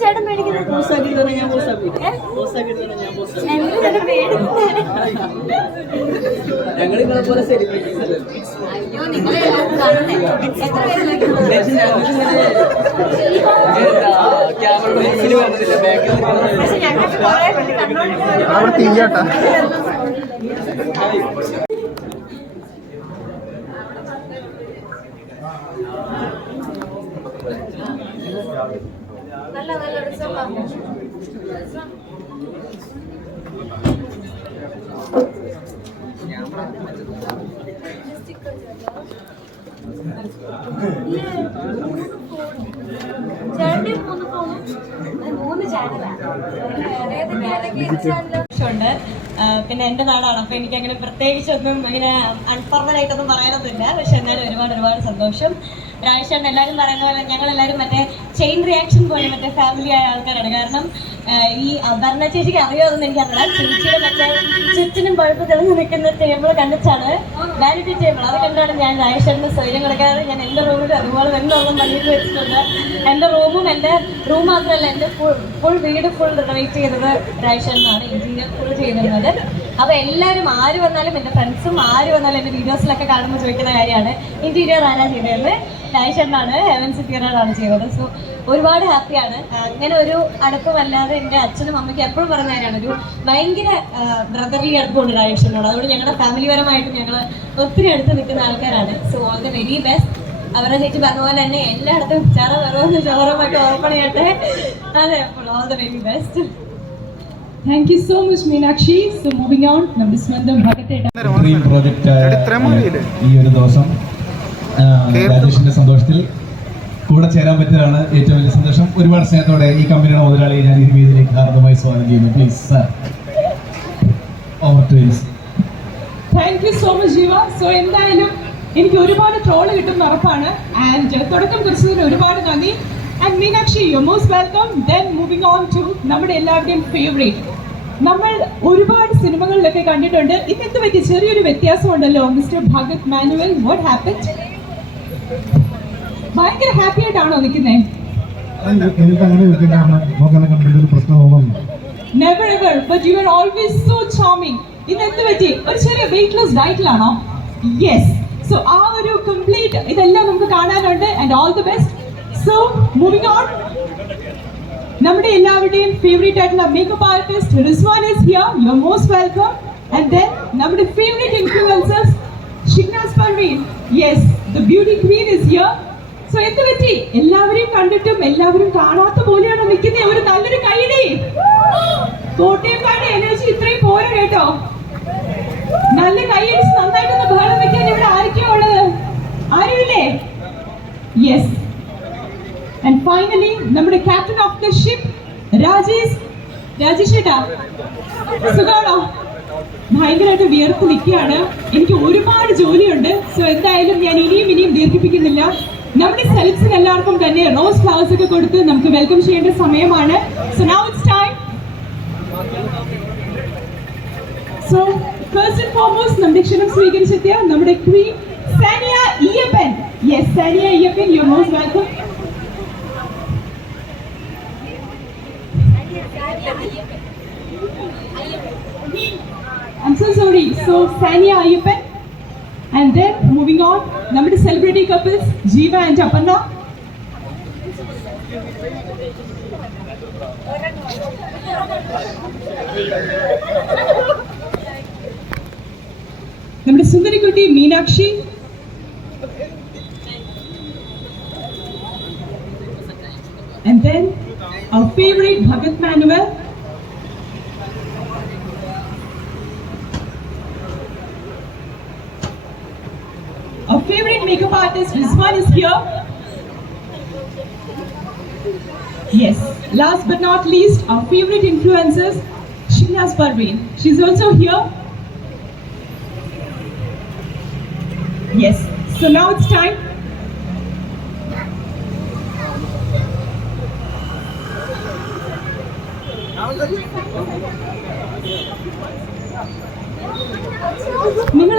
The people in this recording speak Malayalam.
ചേട്ടൻ മേടിക്കുന്നത് ഞങ്ങളിങ്ങളെ പോലെ സെലിബ്രിറ്റീസ് അല്ലേ? നല്ല നല്ല റിസൾട്ടാണ്. പിന്നെ എൻ്റെ നാടാണ്, അപ്പോൾ എനിക്കങ്ങനെ പ്രത്യേകിച്ചൊന്നും ഇങ്ങനെ അൺഫോർമലായിട്ടൊന്നും പറയാനൊന്നുമില്ല. പക്ഷെ എന്നാലും ഒരുപാട് സന്തോഷം. രാജേഷേട്ടൻ എല്ലാവരും പറയുന്ന പോലെ ഞങ്ങളെല്ലാവരും മറ്റേ ചെയിൻ റിയാക്ഷൻ പോലെ മറ്റേ ഫാമിലി ആയ ആൾക്കാരാണ്. കാരണം ഈ അപർണ ചേച്ചിക്ക് അറിയാമെന്ന് എനിക്കറിയില്ല. ചേച്ചിയുടെ മറ്റേ ചുറ്റിനും പഴുപ്പ് തെളിഞ്ഞ് നിൽക്കുന്ന ടേബിൾ കണ്ടിട്ടാണ്, വാനിറ്റി ടേബിൾ, അത് കണ്ടാണ് ഞാൻ രാജേഷേട്ടന് സ്വയം കൊടുക്കാതെ ഞാൻ എൻ്റെ റൂമിൽ അതുപോലെ തന്നെ ഒന്നും പള്ളിയിൽ വെച്ചിട്ടുണ്ട്. എൻ്റെ റൂം മാത്രമല്ല, എൻ്റെ ഫുൾ വീട് ഫുൾ റിനോവേറ്റ് ചെയ്തത് രാജേഷേട്ടനാണ്. ഇൻറ്റീരിയർ ഫുൾ ചെയ്തിരുന്നത്. അപ്പോൾ എല്ലാവരും ആര് വന്നാലും, എൻ്റെ ഫ്രണ്ട്സും ആര് വന്നാലും എൻ്റെ വീഡിയോസിലൊക്കെ കാണുമ്പോൾ ചോദിക്കുന്ന കാര്യമാണ് ഇൻറ്റീരിയർ ആരാ ചെയ്തതെന്ന്. രാജേഷേട്ടനാണ്, ഹെവൻസ് ഇന്റീരിയറാണ് ചെയ്തത്. സോ ഒരുപാട് ഹാപ്പിയാണ്. അങ്ങനെ ഒരു അടുപ്പമല്ലാതെ എൻ്റെ അച്ഛനും അമ്മയ്ക്കും എപ്പോഴും പറഞ്ഞ കാര്യമാണ്, ഒരു ഭയങ്കര ബ്രദർലി അടുപ്പമുണ്ട് രാജേഷേട്ടനോട്. അതുകൊണ്ട് ഞങ്ങളുടെ ഫാമിലിപരമായിട്ട് ഞങ്ങൾ ഒത്തിരി അടുത്ത് നിൽക്കുന്ന ആൾക്കാരാണ്. So all the very best. അവരുടെ ചേച്ചി പറഞ്ഞ പോലെ തന്നെ എല്ലായിടത്തും ചോറമൊക്കെ ഓപ്പൺ ചെയ്യട്ടെ. അതെ, അപ്പോൾ all the very best. Thank you so much, Meenakshi. So moving on, നമ്മുടെ സ്വന്തം ഭഗത്തേട്ടൻ. ഡ്രീം പ്രോജക്റ്റ് ഈ ഒരു ദിവസം രാജേഷിന്റെ സന്തോഷത്തിൽ കൂടെ ചേരാൻ പറ്റിയതാണ് ഏറ്റവും വലിയ സന്തോഷം. ഒരുപാട് സ്നേഹത്തോടെ ഈ കമ്പനിയുടെ മുതലാളി ഞാൻ ഈ വേദിയിലേക്ക് ഹാർദമായി സ്വാഗതം ചെയ്യുന്നു. Please sir, over to you. Thank you so much, Jiva. So എന്തായാലും എനിക്ക് ഒരുപാട് ട്രോള് കിട്ടുന്ന ഉറപ്പാണ്. ആൻഡ് തുടക്കം കുറിച്ചതിന് ഒരുപാട് നന്ദി. And Meenakshi, you're most welcome. Then moving on to നമ്മുടെ എല്ലാവരുടെയും ഫേവറേറ്റ്. നമ്മൾ ഒരുപാട് സിനിമകളിലൊക്കെ കണ്ടിട്ടുണ്ട്. ഇന്നത്തെ പറ്റി ചെറിയൊരു വ്യത്യാസമുണ്ടല്ലോ. Mister Bhagat Manuel, what happened? ഭയങ്കര ഹാപ്പി ആയിട്ടാണോ നിൽക്കുന്നത്? Never ever, but you are always so charming. ഇന്നത്തെ പറ്റി ഒരു ചെറിയ വെയിറ്റ് ലോസ് ഡയറ്റിലാണോ? യെസ്. സോ ആ ഒരു കംപ്ലീറ്റ് ഇതെല്ലാം നമുക്ക് കാണാനുണ്ട്. And all the best. So moving on, നമ്മുടെ എല്ലാവരുടെയും ഫേവറേറ്റ് ആയിട്ടുള്ള makeup artist Rizwan is here. You are most welcome. And then നമ്മുടെ favourite influencers Shignas Parveen, yes, the beauty queen is here. So എന്ത് പറ്റി? എല്ലാവരെയും കണ്ടിട്ടും എല്ലാവരും കാണാത്ത പോലെയാണ് നിൽക്കുന്നത്. ഒരു നല്ലൊരു കൈയടി. കോട്ടയംകാരുടെ എനർജി ഇത്രയും പോരാ കേട്ടോ. നല്ല കൈയടിച്ച് നന്നായിട്ടൊന്ന് ബഹളം വെക്കാൻ ഇവിടെ ആരൊക്കെയാ ഉള്ളത്? ആരുമില്ലേ? യെസ്. And finally, നമ്മുടെ captain of the ship, Rajesh ഏട്ടാ, സുഖാണോ? ഭയങ്കരമായിട്ട് വിയർത്ത് നിൽക്കുകയാണ്. എനിക്ക് ഒരുപാട് ജോലിയുണ്ട്. സോ എന്തായാലും ഞാൻ ഇനിയും ദീർഘിപ്പിക്കുന്നില്ല. നമ്മുടെ സെലക്ട്സിന് എല്ലാവർക്കും തന്നെ റോസ് ഫ്ലവേഴ്സ് ഒക്കെ കൊടുത്ത് നമുക്ക് വെൽക്കം ചെയ്യേണ്ട സമയമാണ്. So now it's time. So first and foremost, നമ്മുടെ ക്ഷണം സ്വീകരിച്ചെത്തിയ നമ്മുടെ queen Saniya Ayyappan. Yes, Saniya Ayyappan, you're most welcome. I'm so sorry. So Sania Ayyappan, and then moving on, നമ്മുടെ celebrity couples Jiva and Aparna. നമ്മുടെ സുന്ദരിക്കുട്ടി Meenakshi, and then our favorite Bhagat Manuel, our favorite makeup artist Rizwan is here. Yes, last but not least, our favorite influencers Shehnaz Parveen. She's also here. Yes, so now it's time. നിങ്ങൾ